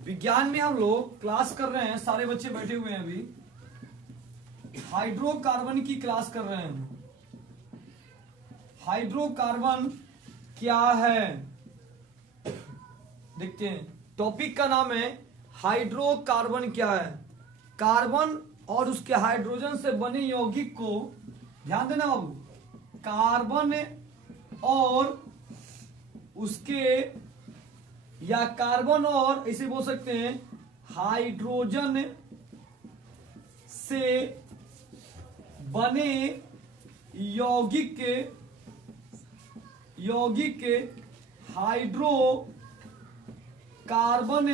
विज्ञान में हम लोग क्लास कर रहे हैं, सारे बच्चे बैठे हुए हैं अभी, हाइड्रोकार्बन की क्लास कर रहे हैं। हाइड्रोकार्बन क्या है देखते हैं। टॉपिक का नाम है हाइड्रोकार्बन क्या है। कार्बन और उसके हाइड्रोजन से बने यौगिक को, ध्यान देना बाबू, कार्बन और उसके, या कार्बन और ऐसे बोल सकते हैं हाइड्रोजन से बने यौगिक के हाइड्रो कार्बन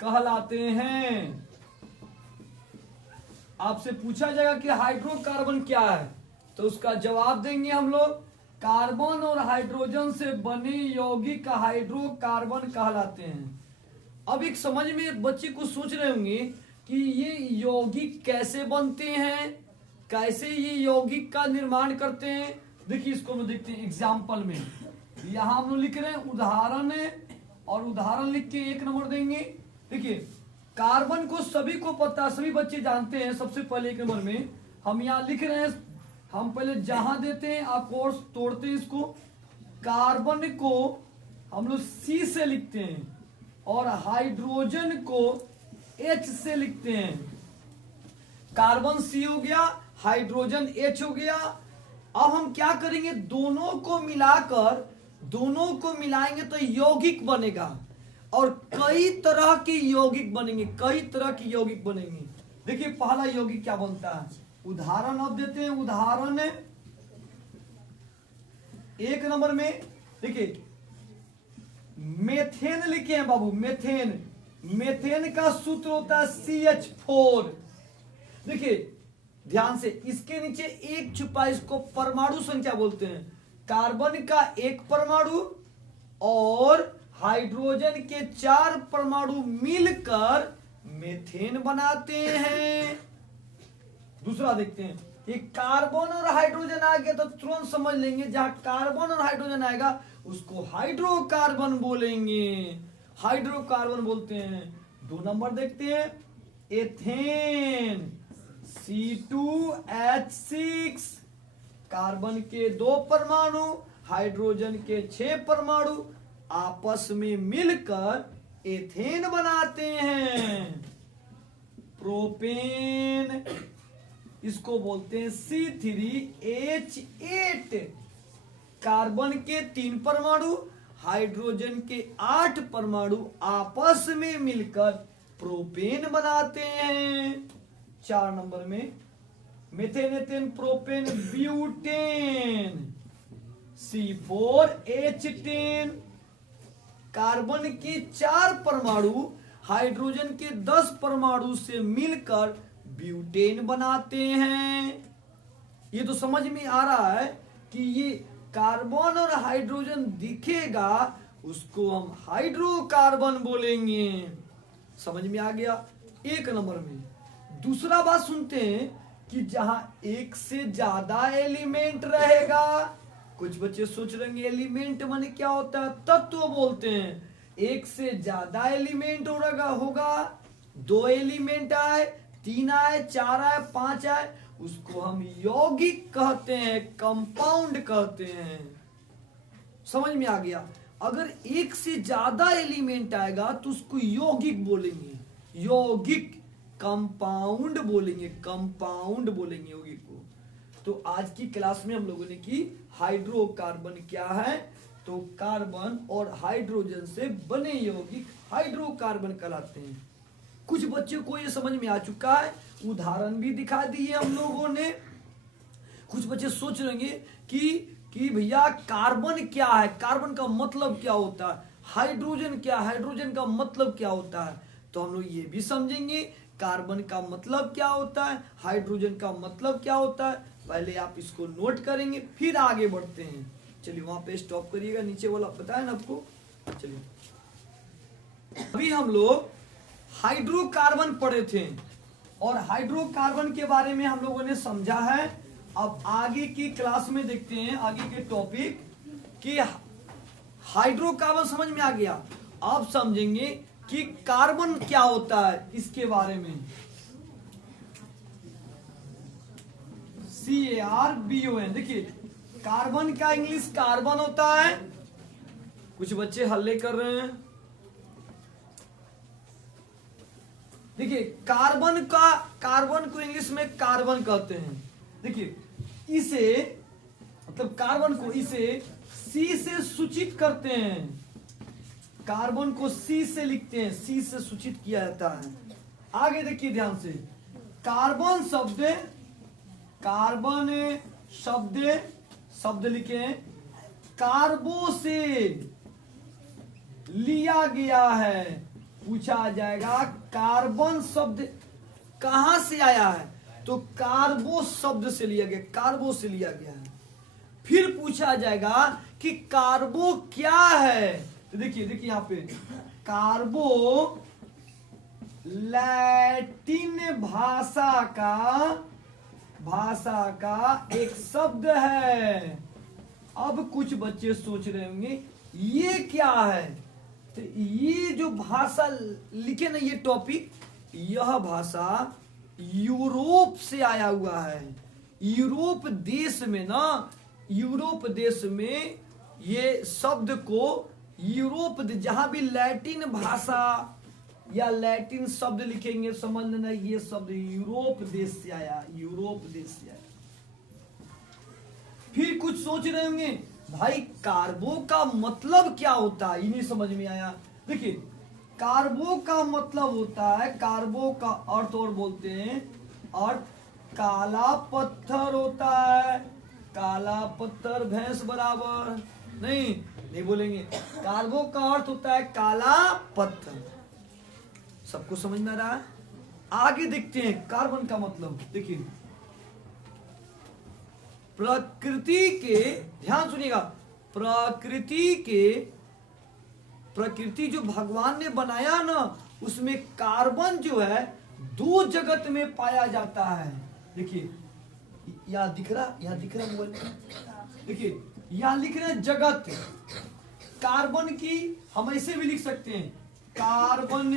कहलाते हैं। आपसे पूछा जाएगा कि हाइड्रोकार्बन क्या है, तो उसका जवाब देंगे हम लोग, कार्बन और हाइड्रोजन से बने यौगिक का हाइड्रोकार्बन कहलाते हैं। अब एक समझ में बच्चे कुछ सोच रहे होंगे कि ये यौगिक कैसे बनते हैं, कैसे ये यौगिक का निर्माण करते हैं। देखिए इसको हम देखते हैं एग्जाम्पल में। यहां हम लोग लिख रहे हैं उदाहरण, और उदाहरण लिख के 1 नंबर देंगे। देखिए कार्बन को सभी को पता, सभी बच्चे जानते हैं। सबसे पहले 1 नंबर में हम यहाँ लिख रहे हैं, हम पहले जहां देते हैं आप कोर्स तोड़ते हैं इसको। कार्बन को हम लोग C से लिखते हैं और हाइड्रोजन को H से लिखते हैं। कार्बन C हो गया, हाइड्रोजन H हो गया। अब हम क्या करेंगे, दोनों को मिलाकर, दोनों को मिलाएंगे तो यौगिक बनेगा, और कई तरह के यौगिक बनेंगे, कई तरह के यौगिक बनेंगे। देखिए पहला यौगिक क्या बनता है, उदाहरण अब देते हैं। उदाहरण 1 नंबर में देखिए मेथेन लिखे हैं बाबू, मेथेन। मेथेन का सूत्र होता है CH4। देखिए ध्यान से, इसके नीचे 1 छुपा, इसको परमाणु संख्या बोलते हैं। कार्बन का 1 परमाणु और हाइड्रोजन के 4 परमाणु मिलकर मेथेन बनाते हैं। दूसरा देखते हैं, ये कार्बन और हाइड्रोजन आ गया तो तुरंत समझ लेंगे, जहां कार्बन और हाइड्रोजन आएगा उसको हाइड्रोकार्बन बोलेंगे, हाइड्रोकार्बन बोलते हैं। 2 नंबर देखते हैं, एथेन, C2H6। कार्बन के 2 परमाणु, हाइड्रोजन के 6 परमाणु आपस में मिलकर एथेन बनाते हैं। प्रोपेन, इसको बोलते हैं C3H8। कार्बन के 3 परमाणु, हाइड्रोजन के 8 परमाणु आपस में मिलकर प्रोपेन बनाते हैं। 4 नंबर में methane, ethane, propane, butane, C4H10। Carbon के 4 परमाणु, हाइड्रोजन के 10 परमाणु से मिलकर ब्यूटेन बनाते हैं। ये तो समझ में आ रहा है कि ये कार्बन और हाइड्रोजन दिखेगा उसको हम हाइड्रोकार्बन बोलेंगे। समझ में आ गया। 1 नंबर में दूसरा बात सुनते हैं कि जहां 1 से ज्यादा एलिमेंट रहेगा, कुछ बच्चे सोच रहे हैं एलिमेंट माने क्या होता है, तत्व बोलते हैं। 1 से ज्यादा एलिमेंट होगा, 2 एलिमेंट आए, 3 आए, 4 आए, 5 आए, उसको हम यौगिक कहते हैं, कंपाउंड कहते हैं। समझ में आ गया। अगर 1 से ज्यादा एलिमेंट आएगा तो उसको यौगिक बोलेंगे, यौगिक, कंपाउंड बोलेंगे, कंपाउंड बोलेंगे यौगिक को। तो आज की क्लास में हम लोगों ने की हाइड्रोकार्बन क्या है, तो कार्बन और हाइड्रोजन से बने यौगिक हाइड्रोकार्बन कहलाते हैं। कुछ बच्चों को ये समझ में आ चुका है, उदाहरण भी दिखा दिए हम लोगों ने। कुछ बच्चे सोच रहे कि भैया कार्बन क्या है, कार्बन का मतलब क्या होता है, हाइड्रोजन क्या, हाइड्रोजन का मतलब क्या होता है। तो हम लोग ये भी समझेंगे कार्बन का मतलब क्या होता है, हाइड्रोजन का मतलब क्या होता है। पहले आप इसको नोट करेंगे, फिर आगे बढ़ते हैं। चलिए वहां पे स्टॉप करिएगा, नीचे वाला पता है ना आपको। चलिए अभी हम लोग हाइड्रोकार्बन पढ़े थे और हाइड्रोकार्बन के बारे में हम लोगों ने समझा है। अब आगे की क्लास में देखते हैं, आगे के टॉपिक कि हाइड्रोकार्बन समझ में आ गया। आप समझेंगे कि कार्बन क्या होता है इसके बारे में। CARBON, देखिए कार्बन का इंग्लिश कार्बन होता है। कुछ बच्चे हल्ले कर रहे हैं। देखिए कार्बन को इंग्लिश में कार्बन कहते हैं। देखिए इसे मतलब कार्बन को इसे सी से सूचित करते हैं। कार्बन को सी से लिखते हैं, सी से सूचित किया जाता है। आगे देखिए ध्यान से, कार्बन शब्द लिखे कार्बो से लिया गया है। पूछा जाएगा कार्बन शब्द कहां से आया है, तो कार्बो शब्द से लिया गया, कार्बो से लिया गया है। फिर पूछा जाएगा कि कार्बो क्या है, तो देखिए यहां पे कार्बो लैटिन भाषा का एक शब्द है। अब कुछ बच्चे सोच रहे होंगे ये क्या है, तो ये जो भाषा लिखे ना ये टॉपिक, यह भाषा यूरोप से आया हुआ है। यूरोप देश में ये शब्द को जहां भी लैटिन भाषा या लैटिन शब्द लिखेंगे समझ लेना ये शब्द यूरोप देश से आया। फिर कुछ सोच रहे होंगे भाई कार्बो का मतलब क्या होता है, ये नहीं समझ में आया। देखिए कार्बो का मतलब होता है, कार्बो का अर्थ और बोलते हैं अर्थ काला पत्थर होता है। काला पत्थर भैंस बराबर नहीं बोलेंगे। कार्बो का अर्थ होता है काला पत्थर। सबको समझ में आ रहा है? आगे देखते हैं कार्बन का मतलब। देखिए प्रकृति के, ध्यान सुनिएगा, प्रकृति जो भगवान ने बनाया ना उसमें कार्बन जो है 2 जगत में पाया जाता है। देखिए यहाँ दिख रहा मोबाइल, देखिए यहाँ लिख रहे हैं जगत। कार्बन की हम ऐसे भी लिख सकते हैं, कार्बन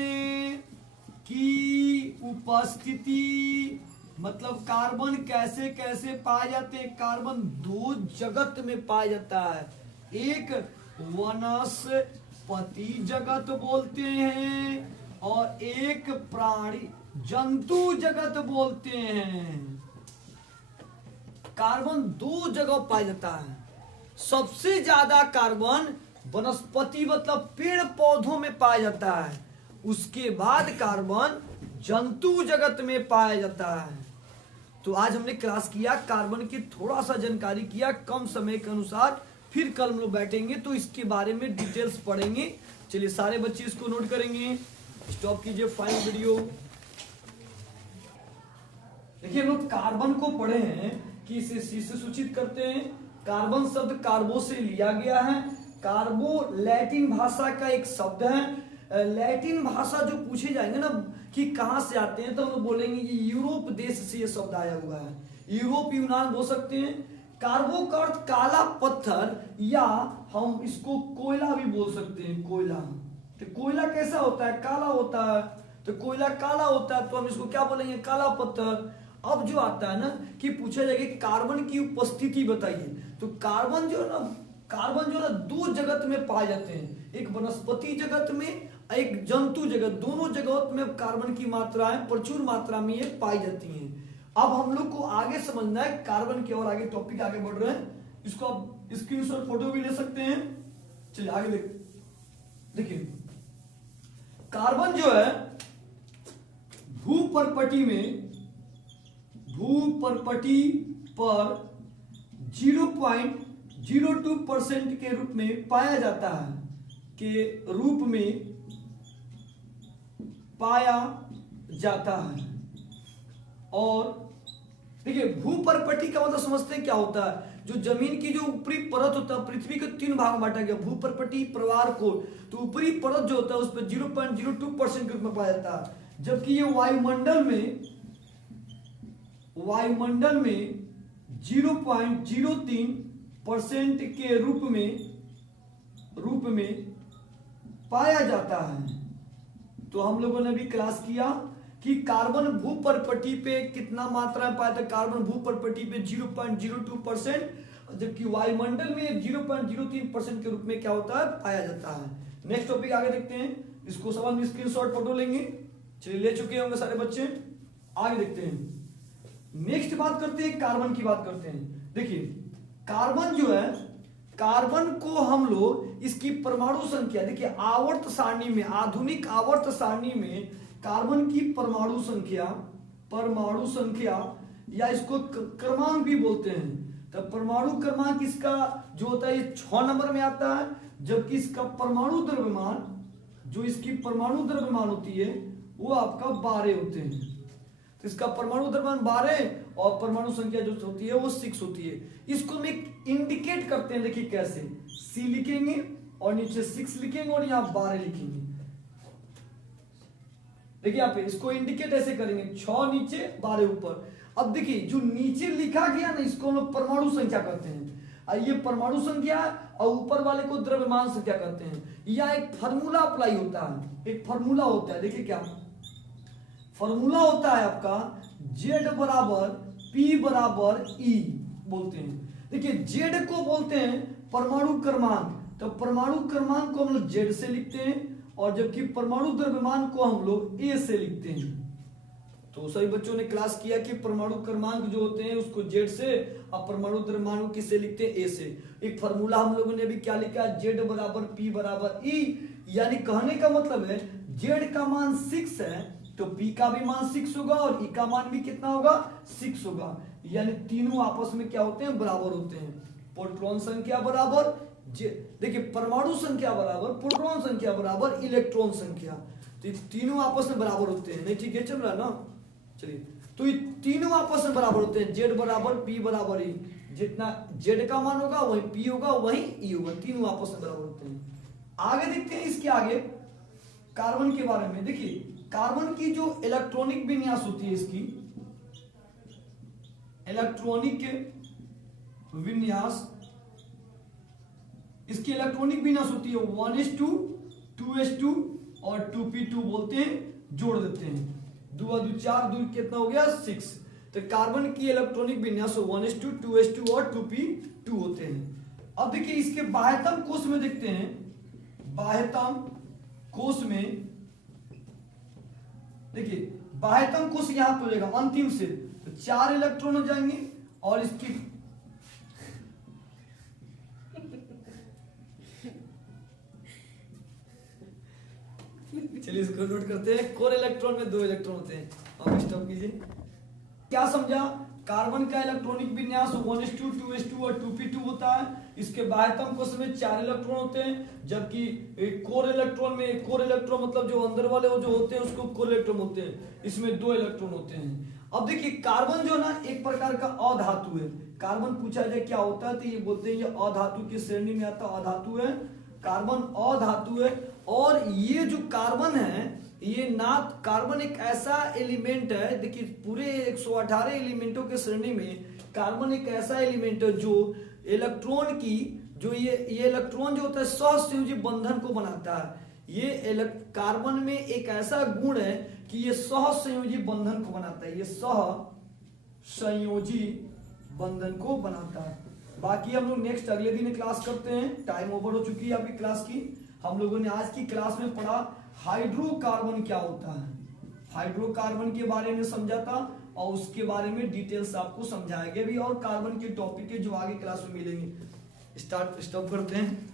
की उपस्थिति, मतलब कार्बन कैसे कैसे पाए जाते हैं। कार्बन 2 जगत में पाया जाता है, एक वनस्पति जगत बोलते हैं और एक प्राणी जंतु जगत बोलते हैं। कार्बन 2 जगह पाया जाता है। सबसे ज्यादा कार्बन वनस्पति मतलब पेड़ पौधों में पाया जाता है, उसके बाद कार्बन जंतु जगत में पाया जाता है। तो आज हमने क्लास किया, कार्बन की थोड़ा सा जानकारी किया कम समय के अनुसार। फिर कल हम लोग बैठेंगे तो इसके बारे में डिटेल्स पढ़ेंगे। चलिए सारे बच्चे इसको नोट करेंगे। स्टॉप कीजिए फाइनल वीडियो। देखिए हम लोग कार्बन को पढ़े हैं कि इसे सी से सूचित करते हैं। कार्बन शब्द कार्बो से लिया गया है। कार्बो लैटिन भाषा का एक शब्द है। लैटिन भाषा जो पूछे जाएंगे ना कि कहां से आते हैं, तो हम लोग बोलेंगे ये यूरोप देश से ये शब्द आया हुआ है। यूरोप यूनान बोल सकते हैं। कार्बो का अर्थ काला पत्थर, या हम इसको कोयला भी बोल सकते हैं। कोयला, तो कोयला कैसा होता है, काला होता है। तो कोयला काला होता है तो हम इसको क्या बोलेंगे, काला पत्थर। अब जो आता है ना कि पूछा जाएगा कार्बन की उपस्थिति बताइए, तो कार्बन जो है ना 2 जगत में पाए जाते हैं, एक वनस्पति जगत में एक जंतु जगत। दोनों जगत में कार्बन की मात्रा है प्रचुर मात्रा में ये पाई जाती हैं। अब हम लोग को आगे समझना है कार्बन के, और आगे टॉपिक आगे बढ़ रहे हैं। इसको आप स्क्रीनशॉट फोटो भी ले सकते हैं। चलिए आगे देखिए कार्बन जो है भूपर्पटी पर 0.02% के रूप में पाया जाता है, और देखिए भूपर्पटी का मतलब समझते हैं क्या होता है, जो जमीन की जो ऊपरी परत होता है, पृथ्वी के 3 भाग में बांटा गया भूपर्पटी प्रवार को। तो ऊपरी परत जो होता है उस पर 0.02% के रूप में पाया जाता है, जबकि ये वायुमंडल में 0.03% के रूप में पाया जाता है। तो हम लोगों ने भी क्लास किया कि कार्बन भूपर्पटी पे कितना मात्रा में पाया था, कार्बन भूपर्पटी पे 0.02%, जबकि वायुमंडल में 0.03% के रूप में क्या होता है, पाया जाता है। नेक्स्ट टॉपिक आगे देखते हैं, इसको समझ में स्क्रीनशॉट फोटो लेंगे। चलिए ले चुके होंगे सारे बच्चे, आगे देखते हैं। नेक्स्ट बात करते हैं, कार्बन की बात करते हैं। देखिए कार्बन जो है, कार्बन को हम लोग इसकी परमाणु संख्या, देखिए आवर्त सारणी में, आधुनिक आवर्त सारणी में कार्बन की परमाणु संख्या या इसको क्रमांक भी बोलते हैं। तो परमाणु क्रमांक इसका जो होता है ये 6 नंबर में आता है, जबकि इसका परमाणु द्रव्यमान, जो इसकी परमाणु द्रव्यमान होती है वो आपका 12 होते हैं। तो इसका परमाणु द्रव्यमान 12 और परमाणु संख्या जो होती है वो 6 होती है। इसको हम इंडिकेट करते हैं, देखिए कैसे, C लिखेंगे और नीचे 6 लिखेंगे और यहाँ 12 लिखेंगे। देखिए यहाँ पे इसको इंडिकेट ऐसे करेंगे, 6 नीचे 12 ऊपर। अब देखिए जो नीचे लिखा गया ना, इसको हम लोग परमाणु संख्या कहते हैं, और ये परमाणु संख्या और ऊपर वाले को द्रव्यमान संख्या कहते हैं। यह एक फार्मूला अप्लाई होता है, एक फार्मूला होता है। देखिए क्या फार्मूला होता है आपका, Z बराबर P बराबर E बोलते हैं। देखिए Z को बोलते हैं परमाणु क्रमांक, तो परमाणु क्रमांक को हम लोग Z से लिखते हैं, और जबकि परमाणु द्रव्यमान को हम लोग A से लिखते हैं। तो सभी बच्चों ने क्लास किया कि परमाणु क्रमांक जो होते हैं उसको Z से और परमाणु द्रव्यमान किससे लिखते हैं, A से। एक फार्मूला हम लोगों ने भी क्या लिखा, Z बराबर P बराबर E, यानी कहने का मतलब है Z का मान 6 है तो P का भी मान 6 होगा और E का मान भी कितना होगा, 6 होगा। यानी तीनों आपस में क्या होते हैं, बराबर होते हैं। प्रोटॉन संख्या बराबर, देखिए परमाणु संख्या बराबर प्रोटॉन संख्या बराबर इलेक्ट्रॉन संख्या, तो तीनों आपस में बराबर होते हैं। नहीं ठीक है, चल रहा है ना। चलिए तो ये तीनों आपस में बराबर होते हैं, Z बराबर P बराबर E, जितना Z का मान होगा वही P होगा वही E होगा, तीनों आपस में बराबर होते हैं। आगे देखते हैं इसके आगे कार्बन के बारे में। देखिए कार्बन की जो इलेक्ट्रॉनिक विन्यास होती है, इसकी इलेक्ट्रॉनिक विन्यास, इसकी इलेक्ट्रॉनिक विन्यास होती है 1s2 2s2 और 2p2 बोलते हैं, जोड़ देते हैं, 2 2 4 2 कितना हो गया 6। तो कार्बन की इलेक्ट्रॉनिक विन्यास 1s2 2s2 और 2p2 होते हैं। अब देखिए इसके बाह्यतम कोश में देखते हैं, बाह्यतम कोश में देखिए बाह्यतम कोश यहां पर हो जाएगा अंतिम से, तो 4 इलेक्ट्रॉन हो जाएंगे और इसकी चलिए इसको नोट करते हैं। कोर इलेक्ट्रॉन में 2 इलेक्ट्रॉन होते हैं। अब स्टॉप कीजिए। क्या समझा, कार्बन का इलेक्ट्रॉनिक विन्यास 1s2 2s2 और 2p2 होता है। इसके बाह्यतम कोश में 4 इलेक्ट्रॉन होते हैं, जबकि कोर इलेक्ट्रॉन में, कोर इलेक्ट्रॉन मतलब जो अंदर वाले वो जो होते हैं उसको कोर इलेक्ट्रॉन होते हैं, इसमें 2 इलेक्ट्रॉन होते हैं। अब देखिए कार्बन जो ना एक प्रकार का अधातु है। कार्बन पूछा जाए क्या होता है तो ये बोलते हैं ये अधातु की श्रेणी में आता, अधातु है। कार्बन अधातु है। और ये जो कार्बन है, ये ना, कार्बन एक ऐसा एलिमेंट है, देखिए पूरे 118 एलिमेंटों के श्रेणी में कार्बन एक ऐसा एलिमेंट है जो इलेक्ट्रॉन की, जो ये इलेक्ट्रॉन जो होता है सहसंयोजी बंधन को बनाता है। ये कार्बन में एक ऐसा गुण है कि ये सहसंयोजी बंधन को बनाता है, ये सहसंयोजी बंधन को बनाता है। बाकी हम लोग नेक्स्ट अगले दिन क्लास करते हैं, टाइम ओवर हो चुकी है अभी क्लास की। हम लोगों ने आज की क्लास में पढ़ा हाइड्रोकार्बन क्या होता है, हाइड्रोकार्बन के बारे में समझा था और उसके बारे में डिटेल्स आपको समझाया गया भी, और कार्बन के टॉपिक के जो आगे क्लास में मिलेंगे। स्टॉप करते हैं।